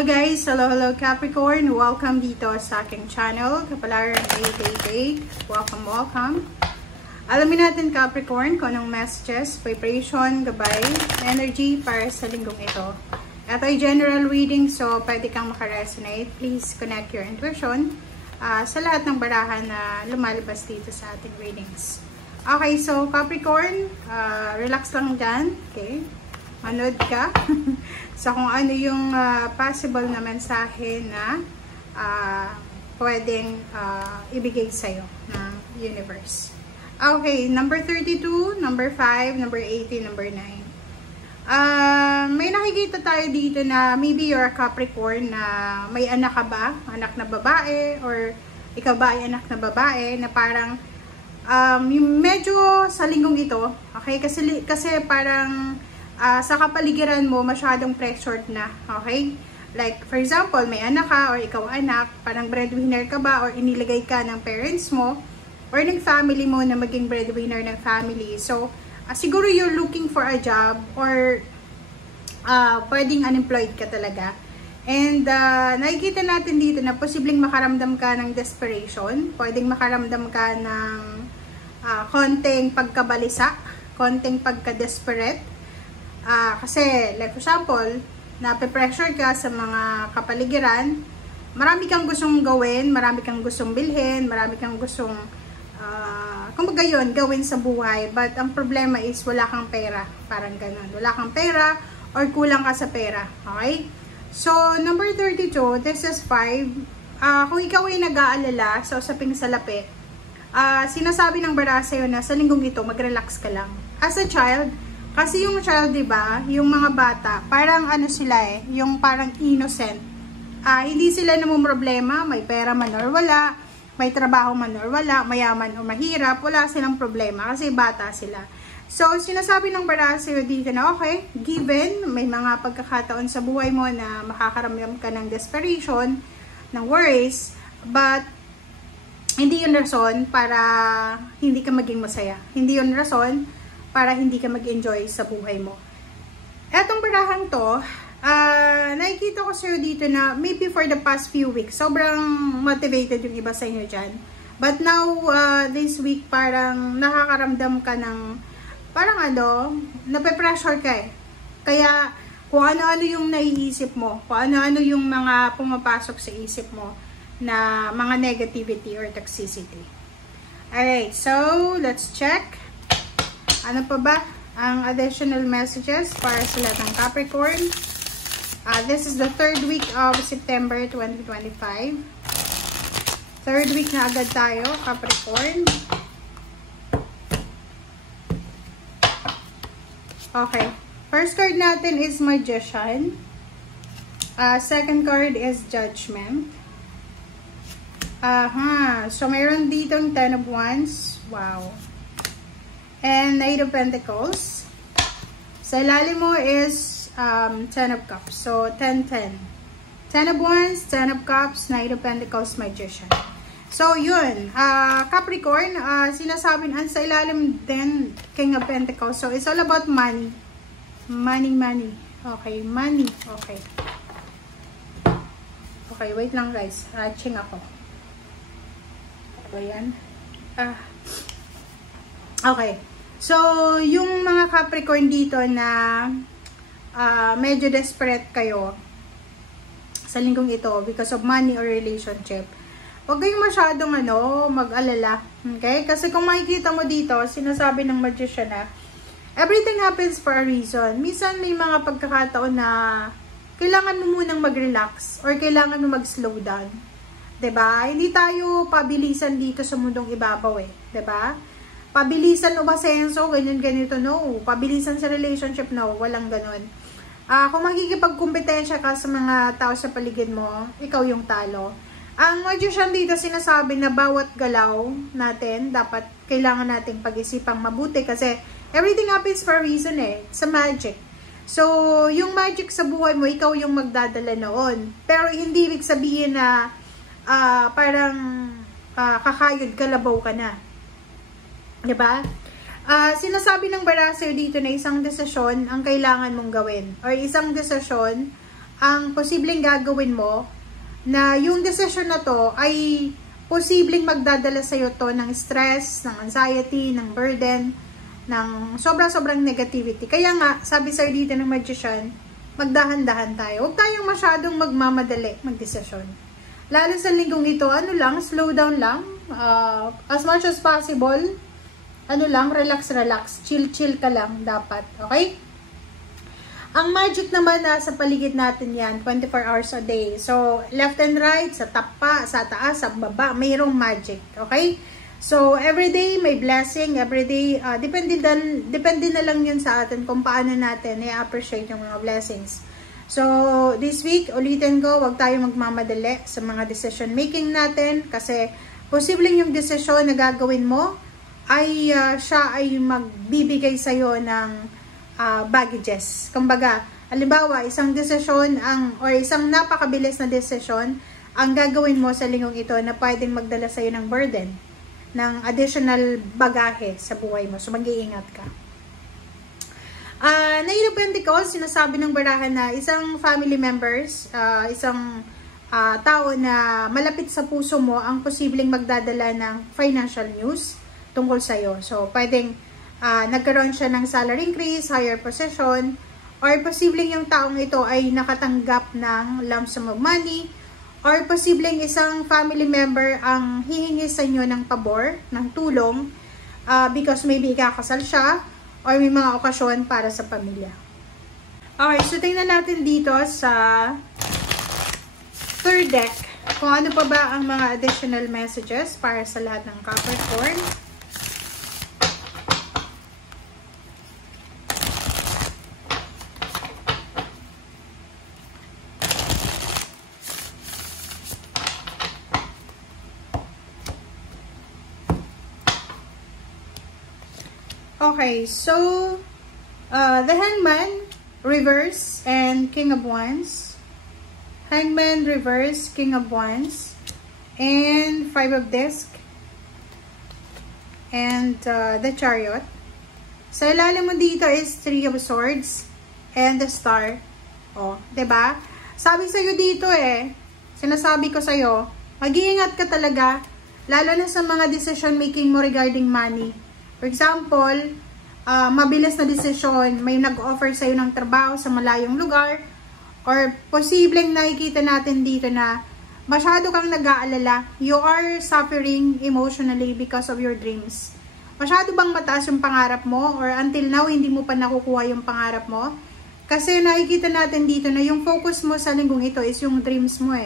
Hello guys! Hello Capricorn! Welcome dito sa aking channel, Kapalaran 888. Welcome! Alamin natin Capricorn kung anong messages, vibration, gabay, energy para sa linggong ito. Ito ay general reading, so pwede kang makaresonate. Please connect your intuition sa lahat ng barahan na lumalabas dito sa ating readings. Okay, so Capricorn, relax lang dyan. Okay? Manood ka sa kung ano yung possible na mensahe na pwedeng ibigay sa'yo ng universe. Okay, number 32, number 5, number 18, number 9. May nakikita tayo dito na maybe you're a Capricorn na may anak ka ba? Anak na babae? Or ikaw ba ay anak na babae na parang yung medyo sa linggong ito, okay? Kasi parang sa kapaligiran mo, masyadong pressured na, okay? Like, for example, may anak ka or ikaw anak, parang breadwinner ka ba or inilagay ka ng parents mo or ng family mo na maging breadwinner ng family. So, siguro you're looking for a job or pwedeng unemployed ka talaga. And nakikita natin dito na posibleng makaramdam ka ng desperation, pwedeng makaramdam ka ng konting pagkabalisa, konting pagka-desperate. Kasi, like for example, nape-pressure ka sa mga kapaligiran, marami kang gustong gawin, marami kang gustong bilhin, marami kang gustong kumbaga yun, gawin sa buhay. But ang problema is wala kang pera, parang ganun. Wala kang pera or kulang ka sa pera, okay? So, number 32, this is 5. Kung ikaw ay nag-aalala sa usaping salapi, sinasabi ng bara sa'yo na sa linggong ito, mag-relax ka lang. As a child, kasi yung child, diba, yung mga bata, parang ano sila yung parang innocent. Hindi sila namumroblema, may pera man or wala, may trabaho man or wala, mayaman o mahirap, wala silang problema kasi bata sila. So, sinasabi ng bara sa'yo dito na, okay, given, may mga pagkakataon sa buhay mo na makakaramdam ka ng desperation, ng worries, but hindi yun rason para hindi ka maging masaya. Hindi yun rason para hindi ka mag-enjoy sa buhay mo. Etong barahang to, nakikita ko sa'yo dito na maybe for the past few weeks, sobrang motivated yung iba sa inyo dyan. But now, this week, parang nakakaramdam ka ng, parang nape-pressure ka Kaya, kung ano-ano yung naiisip mo, kung ano-ano yung mga pumapasok sa isip mo na mga negativity or toxicity. Alright, so, let's check. Ano pa ba ang additional messages para sa lahat ng Capricorn? This is the third week of September 2025. Third week na agad tayo, Capricorn. Okay. First card natin is Magician. Second card is Judgment. So, mayroon ditong Ten of Wands. Wow. And Knight of Pentacles. Sa ilalim mo is Ten of Cups. So, 10-10. Ten of Wands, Ten of Cups, Knight of Pentacles, Magician. So, yun. Capricorn, sinasabi sa ilalim din King of Pentacles. So, it's all about money. Money. Okay, money. Okay. Okay, wait lang guys. Ching ako. Ayan. Okay. So, yung mga Capricorn dito na medyo desperate kayo sa linggong ito because of money or relationship, huwag kayong masyadong mag-alala. Okay? Kasi kung makikita mo dito, sinasabi ng Magician na everything happens for a reason. Minsan may mga pagkakataon na kailangan mo munang mag-relax or kailangan mo mag-slow down. 'Di ba? Hindi tayo pabilisan dito sa mundong ibabaw 'di ba? Pabilisan o basenso, ganyan-ganito, no. Pabilisan sa relationship, no. Walang ganun. Kung makikipagkumpetensya ka sa mga tao sa paligid mo, ikaw yung talo. Ang Magician dito sinasabi na bawat galaw natin, dapat kailangan nating pag-isipang mabuti kasi everything happens for a reason sa magic. So, yung magic sa buhay mo, ikaw yung magdadala noon. Pero hindi ibig sabihin na parang kakayod kalabaw ka na. Diba? Sinasabi ng bara sa'yo dito na isang desisyon ang kailangan mong gawin. Or isang desisyon ang posibleng gagawin mo na yung decision na to ay posibleng magdadala sa'yo to ng stress, ng anxiety, ng burden, ng sobrang negativity. Kaya nga, sabi sa'yo dito ng magician, magdahan-dahan tayo. Huwag tayong masyadong magmamadali magdesisyon. Lalo sa linggong ito, slow down lang. As much as possible, relax, chill ka lang dapat. Okay? Ang magic naman sa paligid natin yan, 24 hours a day. So, left and right, sa tapa, sa taas, sa baba, mayroong magic. Okay? So, everyday may blessing, everyday, depende na lang yun sa atin kung paano natin i-appreciate yung mga blessings. So, this week, ulitin ko, huwag tayo magmamadali sa mga decision making natin kasi posibleng yung decision na gagawin mo ay siya ay magbibigay sa'yo ng baggages. Kumbaga, halimbawa, isang desisyon or isang napakabilis na desisyon ang gagawin mo sa linggong ito na pwedeng magdala sa'yo ng burden, ng additional bagahe sa buhay mo. So, mag-iingat ka. Naidepende ko, sinasabi ng barahan na isang family members, isang tao na malapit sa puso mo ang posibleng magdadala ng financial news tungkol sa'yo. So, pwedeng nagkaroon siya ng salary increase, higher position, or posibleng yung taong ito ay nakatanggap ng lump sum of money, or posibleng isang family member ang hihingi sa inyo ng pabor, ng tulong, because maybe ikakasal siya, or may mga okasyon para sa pamilya. Okay, so tingnan natin dito sa third deck, kung ano pa ba ang mga additional messages para sa lahat ng Capricorn. Okay, so the Hangman, reverse, and King of Wands. Hangman, reverse, King of Wands, and Five of Discs, and the Chariot. Sa ilalim mo dito is Three of Swords, and the Star. O, diba? Sabi sa'yo dito sinasabi ko sa'yo, mag-iingat ka talaga, lalo na sa mga decision making mo regarding money. For example, mabilis na desisyon, may nag-offer sa'yo ng trabaho sa malayong lugar, or posibleng nakikita natin dito na masyado kang nag-aalala, you are suffering emotionally because of your dreams. Masyado bang mataas yung pangarap mo, or until now, hindi mo pa nakukuha yung pangarap mo? Kasi nakikita natin dito na yung focus mo sa linggong ito is yung dreams mo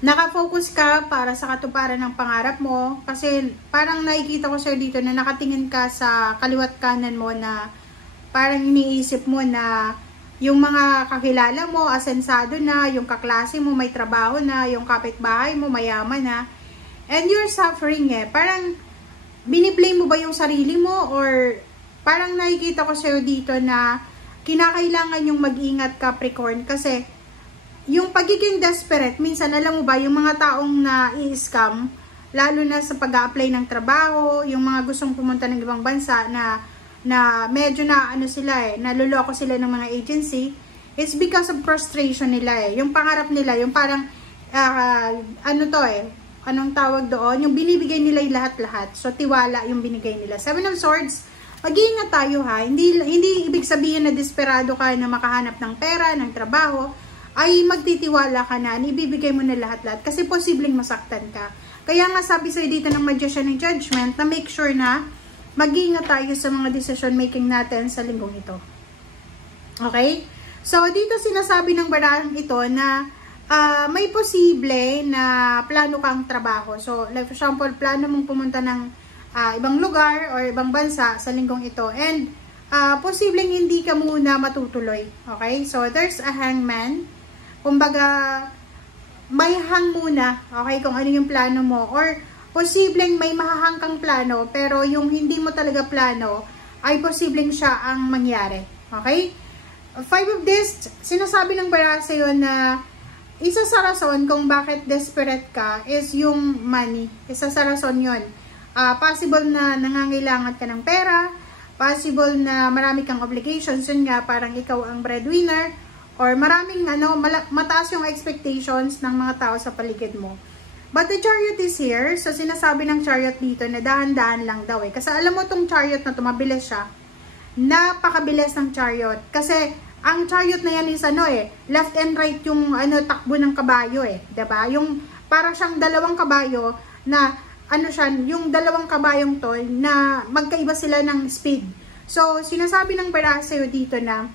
Nakafocus ka para sa katuparan ng pangarap mo kasi parang nakikita ko sa'yo dito na nakatingin ka sa kaliwat kanan mo na parang iniisip mo na yung mga kakilala mo, asensado na, yung kaklase mo, may trabaho na, yung kapitbahay mo, mayaman na, and you're suffering Parang biniblame mo ba yung sarili mo or parang nakikita ko sa'yo dito na kinakailangan yung mag-ingat Capricorn kasi yung pagiging desperate, minsan alam mo ba, yung mga taong na-i-scam, lalo na sa pag-a-apply ng trabaho, yung mga gustong pumunta ng ibang bansa na medyo naluloko sila ng mga agency, it's because of frustration nila Yung pangarap nila, yung parang, anong tawag doon? Yung binibigay nila yung lahat-lahat. So, tiwala yung binigay nila. Seven of Swords, mag-iingat tayo Hindi ibig sabihin na desperado ka na makahanap ng pera, ng trabaho, ay magtitiwala ka na, ibibigay mo na lahat-lahat kasi posibleng masaktan ka. Kaya nga sabi sa'yo dito ng Magician ng Judgment na make sure na mag-iingat tayo sa mga decision making natin sa linggong ito. Okay? So, dito sinasabi ng barang ito na may posible na plano kang trabaho. So, like for example, plano mong pumunta ng ibang lugar or ibang bansa sa linggong ito and posibleng hindi ka muna matutuloy. Okay? So, there's a hangman. Kumbaga, may hang muna, okay, kung ano yung plano mo. Or, posibleng may mahahang kang plano, pero yung hindi mo talaga plano, ay posibleng siya ang mangyari. Okay? Five of Discs, sinasabi ng bara sa'yo na isa sa rason kung bakit desperate ka is yung money. Isa sa rason yun. Possible na nangangailangan ka ng pera, possible na marami kang obligations, yun nga, parang ikaw ang breadwinner, or maraming mataas yung expectations ng mga tao sa paligid mo. But the Chariot is here. So, sinasabi ng Chariot dito na dahan-dahan lang daw eh. Kasi alam mo tong Chariot na mabilis siya. Napakabilis ng Chariot. Kasi, ang Chariot na yan is left and right yung takbo ng kabayo eh. Diba? Yung, parang siyang dalawang kabayo na, yung dalawang kabayong to na magkaiba sila ng speed. So, sinasabi ng Veraseo dito na,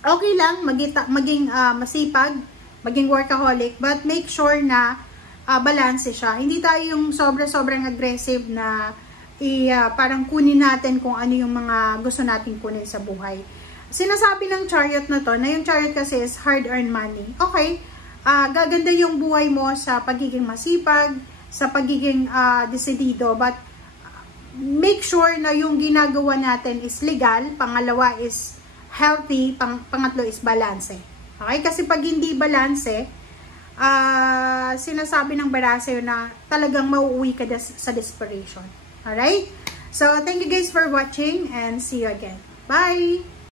okay lang, maging masipag, maging workaholic, but make sure na balance siya. Hindi tayo yung sobrang aggressive na parang kunin natin kung ano yung mga gusto natin kunin sa buhay. Sinasabi ng Chariot na to, na yung Chariot kasi is hard-earned money. Okay, gaganda yung buhay mo sa pagiging masipag, sa pagiging desidido, but make sure na yung ginagawa natin is legal, pangalawa is healthy, pangatlo is balance. Okay, kasi pag hindi balance, sinasabi ng Veraseo na talagang mauuwi ka sa desperation. Alright? So, thank you guys for watching and see you again. Bye!